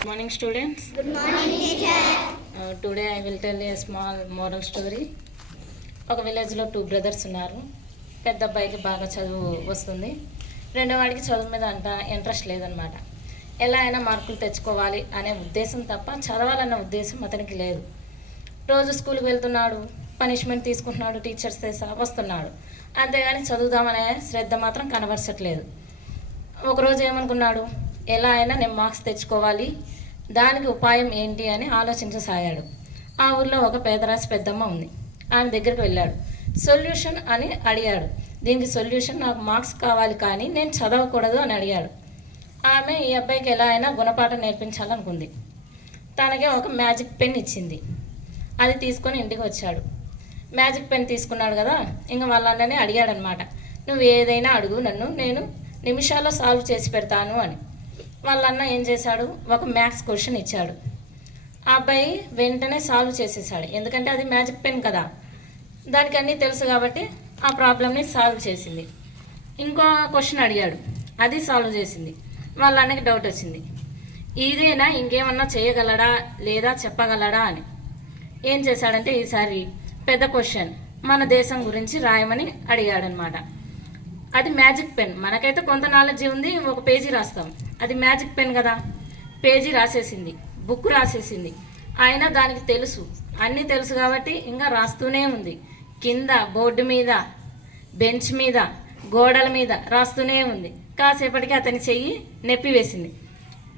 Good morning, students. Good morning, teacher. Today I will tell a small moral story. ఒక విలేజ్లో 2 brothers ఉన్నారు. పెద్ద అబ్బాయికి బాగా చదువు వస్తుంది, రెండో వాడికి చదువు మీద అంత ఇంట్రెస్ట్ లేదనమాట. ఎలా అయినా మార్కులు తెచ్చుకోవాలి అనే ఉద్దేశం తప్ప చదవాలన్న ఉద్దేశం అతనికి లేదు. రోజు స్కూల్కి వెళ్తున్నాడు, పనిష్మెంట్ తీసుకుంటున్నాడు, టీచర్స్ తెసా వస్తున్నాడు, అంతేగాని చదువుదామనే శ్రద్ధ మాత్రం కనబరచట్లేదు. ఒకరోజు ఏమనుకున్నాడు, ఎలా అయినా నేను మార్క్స్ తెచ్చుకోవాలి, దానికి ఉపాయం ఏంటి అని ఆలోచించసాగాడు. ఆ ఊర్లో ఒక పేదరాశి పెద్దమ్మ ఉంది. ఆమె దగ్గరికి వెళ్ళాడు. సొల్యూషన్ అని అడిగాడు. దీనికి సొల్యూషన్, నాకు మార్క్స్ కావాలి కానీ నేను చదవకూడదు అని అడిగాడు. ఆమె ఈ అబ్బాయికి ఎలా అయినా గుణపాఠం నేర్పించాలనుకుంది. తనకి ఒక మ్యాజిక్ పెన్ ఇచ్చింది. అది తీసుకొని ఇంటికి వచ్చాడు. మ్యాజిక్ పెన్ తీసుకున్నాడు కదా, ఇంకా వాళ్ళని అడిగాడనమాట, నువ్వు ఏదైనా అడుగు నన్ను, నేను నిమిషాల్లో సాల్వ్ చేసి పెడతాను అని. వాళ్ళన్న ఏం చేశాడు, ఒక మ్యాథ్స్ క్వశ్చన్ ఇచ్చాడు. ఆ అబ్బాయి వెంటనే సాల్వ్ చేసేసాడు, ఎందుకంటే అది మ్యాజిక్ పెన్ కదా, దానికి అన్నీ తెలుసు కాబట్టి ఆ ప్రాబ్లమ్ని సాల్వ్ చేసింది. ఇంకో క్వశ్చన్ అడిగాడు, అది సాల్వ్ చేసింది. వాళ్ళ అన్నకి డౌట్ వచ్చింది, ఇదేనా ఇంకేమన్నా చేయగలడా లేదా చెప్పగలడా అని. ఏం చేశాడంటే ఈసారి పెద్ద క్వశ్చన్, మన దేశం గురించి రాయమని అడిగాడనమాట. అది మ్యాజిక్ పెన్, మనకైతే కొంత నాలెడ్జ్ ఉంది, ఒక పేజీ రాస్తాం, అది మ్యాజిక్ పెన్ కదా. పేజీ రాసేసింది, బుక్ రాసేసింది. అయినా దానికి తెలుసు, అన్నీ తెలుసు కాబట్టి ఇంకా రాస్తూనే ఉంది. కింద బోర్డు మీద, బెంచ్ మీద, గోడల మీద రాస్తూనే ఉంది. కాసేపటికి అతని చెయ్యి నొప్పి వేసింది.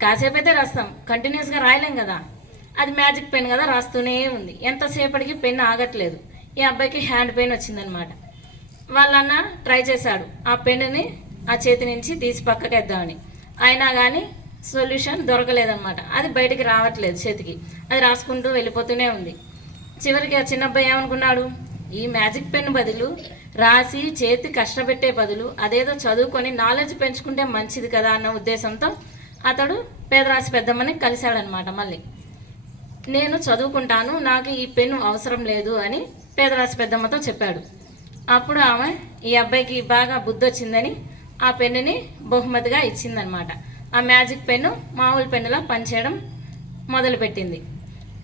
కాసేపు అయితే రాస్తాం, కంటిన్యూస్గా రాయలేం కదా. అది మ్యాజిక్ పెన్ కదా, రాస్తూనే ఉంది. ఎంతసేపటికి పెన్ ఆగట్లేదు. ఈ అబ్బాయికి హ్యాండ్ పెయిన్ వచ్చిందనమాట. వాళ్ళన్న ట్రై చేశాడు ఆ పెన్నుని ఆ చేతి నుంచి తీసి పక్కకెద్దామని, అయినా కానీ సొల్యూషన్ దొరకలేదన్నమాట. అది బయటికి రావట్లేదు చేతికి, అది రాసుకుంటూ వెళ్ళిపోతూనే ఉంది. చివరికి ఆ చిన్న అబ్బాయి ఏమనుకున్నాడు, ఈ మ్యాజిక్ పెన్ బదులు రాసి చేతి కష్టపెట్టే బదులు అదేదో చదువుకొని నాలెడ్జ్ పెంచుకుంటే మంచిది కదా అన్న ఉద్దేశంతో అతడు పేదరాశి పెద్దమ్మని కలిశాడనమాట. మళ్ళీ నేను చదువుకుంటాను, నాకు ఈ పెన్ను అవసరం లేదు అని పేదరాశి పెద్దమ్మతో చెప్పాడు. అప్పుడు ఆమె ఈ అబ్బాయికి బాగా బుద్ధి వచ్చిందని ఆ పెన్నుని బహుమతిగా ఇచ్చిందనమాట. ఆ మ్యాజిక్ పెన్ను మామూలు పెన్నులా పనిచేయడం మొదలుపెట్టింది.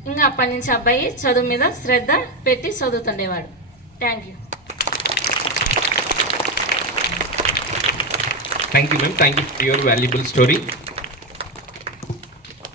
ఇంకా అప్పటి నుంచి అబ్బాయి చదువు మీద శ్రద్ధ పెట్టి చదువుతుండేవాడు. Thank you. Thank you, ma'am. Thank you for your valuable story.